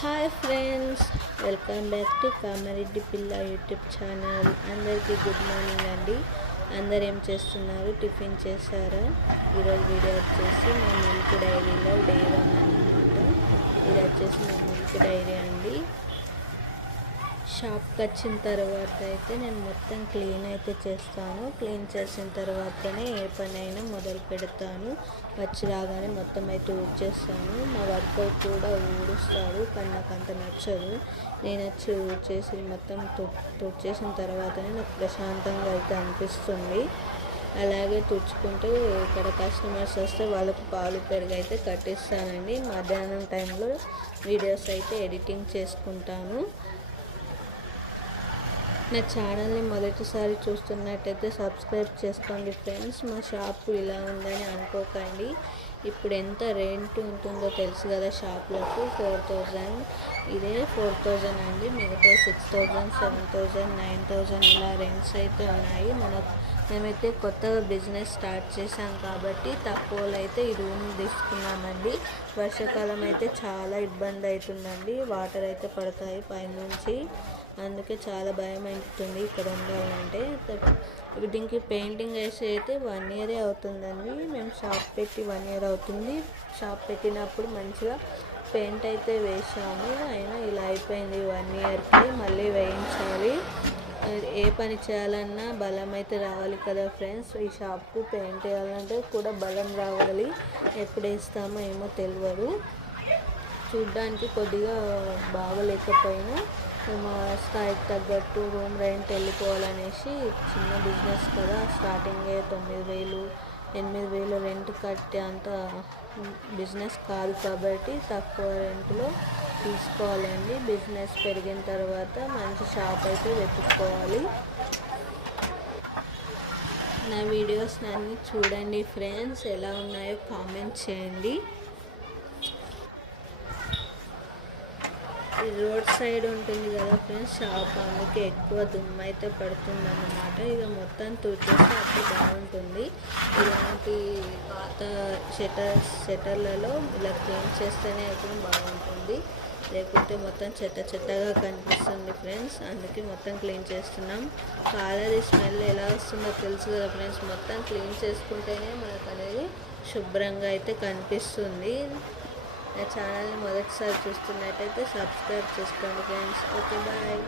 Hi friends, welcome back to Kamareddy పిల్ల YouTube channel. అందరికీ good morning అండి. అందరు ఏం చేస్తున్నారు? టిఫిన్ చేశారా? ఈరోజు వీడియో వచ్చేసి మా మిల్క్ డైరీలో డే 1 అనమాట. ఇది వచ్చేసి మా మిల్క్ డైరీ అండి. షాప్కి వచ్చిన తర్వాత అయితే నేను మొత్తం క్లీన్ అయితే చేస్తాను. క్లీన్ చేసిన తర్వాతనే ఏ పని అయినా మొదలు పెడతాను. వచ్చి రాగానే మొత్తం అయితే ఊడ్చేస్తాను. మా వర్క్ కూడా ఊడుస్తాడు, కానీ నాకు అంత నచ్చదు. నేను వచ్చి ఊడ్చేసి మొత్తం తుడిచేసిన తర్వాతనే నాకు ప్రశాంతంగా అయితే అనిపిస్తుంది. అలాగే తుడుచుకుంటూ ఇక్కడ కస్టమర్స్ వస్తే వాళ్ళకు పాలు పెరుగు అయితే కట్టిస్తానండి. మధ్యాహ్నం టైంలో వీడియోస్ అయితే ఎడిటింగ్ చేసుకుంటాను. నా ఛానల్ని మొదటిసారి చూస్తున్నట్టయితే సబ్స్క్రైబ్ చేసుకోండి ఫ్రెండ్స్. మా షాపు ఇలా ఉందని అనుకోకండి. ఇప్పుడు ఎంత రెంట్ ఉంటుందో తెలుసు కదా షాప్లకు. 4000, ఇదే 4000 అండి. మిగతా 6000, 7000, 9000 ఇలా రెంట్స్ అయితే ఉన్నాయి. మేమైతే కొత్తగా బిజినెస్ స్టార్ట్ చేసాం కాబట్టి తక్కువలో అయితే ఈ రూమ్ తీసుకున్నామండి. వర్షాకాలం అయితే చాలా ఇబ్బంది అవుతుందండి. వాటర్ అయితే పడతాయి పైనుంచి, అందుకే చాలా భయం అవుతుంది ఇక్కడ ఉండాలంటే. దీనికి పెయింటింగ్ వేసి అయితే 1 year అవుతుందండి. మేము షాప్ పెట్టి 1 year అవుతుంది. షాప్ పెట్టినప్పుడు మంచిగా పెయింట్ అయితే వేసాము, అయినా ఇలా అయిపోయింది. 1 yearకి మళ్ళీ వేయించాలి. ఏ పని చేయాలన్నా బలం అయితే రావాలి కదా ఫ్రెండ్స్. ఈ షాప్కు పెయింట్ వేయాలంటే కూడా బలం రావాలి. ఎప్పుడు వేస్తామో ఏమో తెలియదు. చూడ్డానికి కొద్దిగా బాగలేకపోయినా మా స్థాయికి తగ్గట్టు రూమ్ రెంట్ వెళ్ళిపోవాలనేసి, చిన్న బిజినెస్ కదా, స్టార్టింగే 9,000, 8,000 రెంట్ కట్టే అంత బిజినెస్ కాదు కాబట్టి తక్కువ రెంట్లో తీసుకోవాలండి. బిజినెస్ పెరిగిన తర్వాత మంచి షాప్ అయితే వెతుక్కోవాలి. నా వీడియోస్ అన్నీ చూడండి ఫ్రెండ్స్, ఎలా ఉన్నాయో కామెంట్ చేయండి. రోడ్ సైడ్ ఉంటుంది కదా ఫ్రెండ్స్ షాప్, అందుకే ఎక్కువ దుమ్ము అయితే పడుతుంది అన్నమాట. ఇక మొత్తం తుడిచేస్తే అప్పుడు బాగుంటుంది. ఇలాంటి పాత షట్టర్లలో ఇలా క్లీన్ చేస్తేనే అయితే బాగుంటుంది, లేకపోతే మొత్తం చెత్తగా కనిపిస్తుంది ఫ్రెండ్స్. అందుకే మొత్తం క్లీన్ చేస్తున్నాం. పాలది స్మెల్ ఎలా వస్తుందో తెలుసు కదా ఫ్రెండ్స్. మొత్తం క్లీన్ చేసుకుంటేనే మనకు అనేది శుభ్రంగా అయితే కనిపిస్తుంది. నా ఛానల్ని మొదటిసారి చూస్తున్నట్టయితే సబ్స్క్రైబ్ చేసుకోండి ఫ్రెండ్స్. Okay, bye.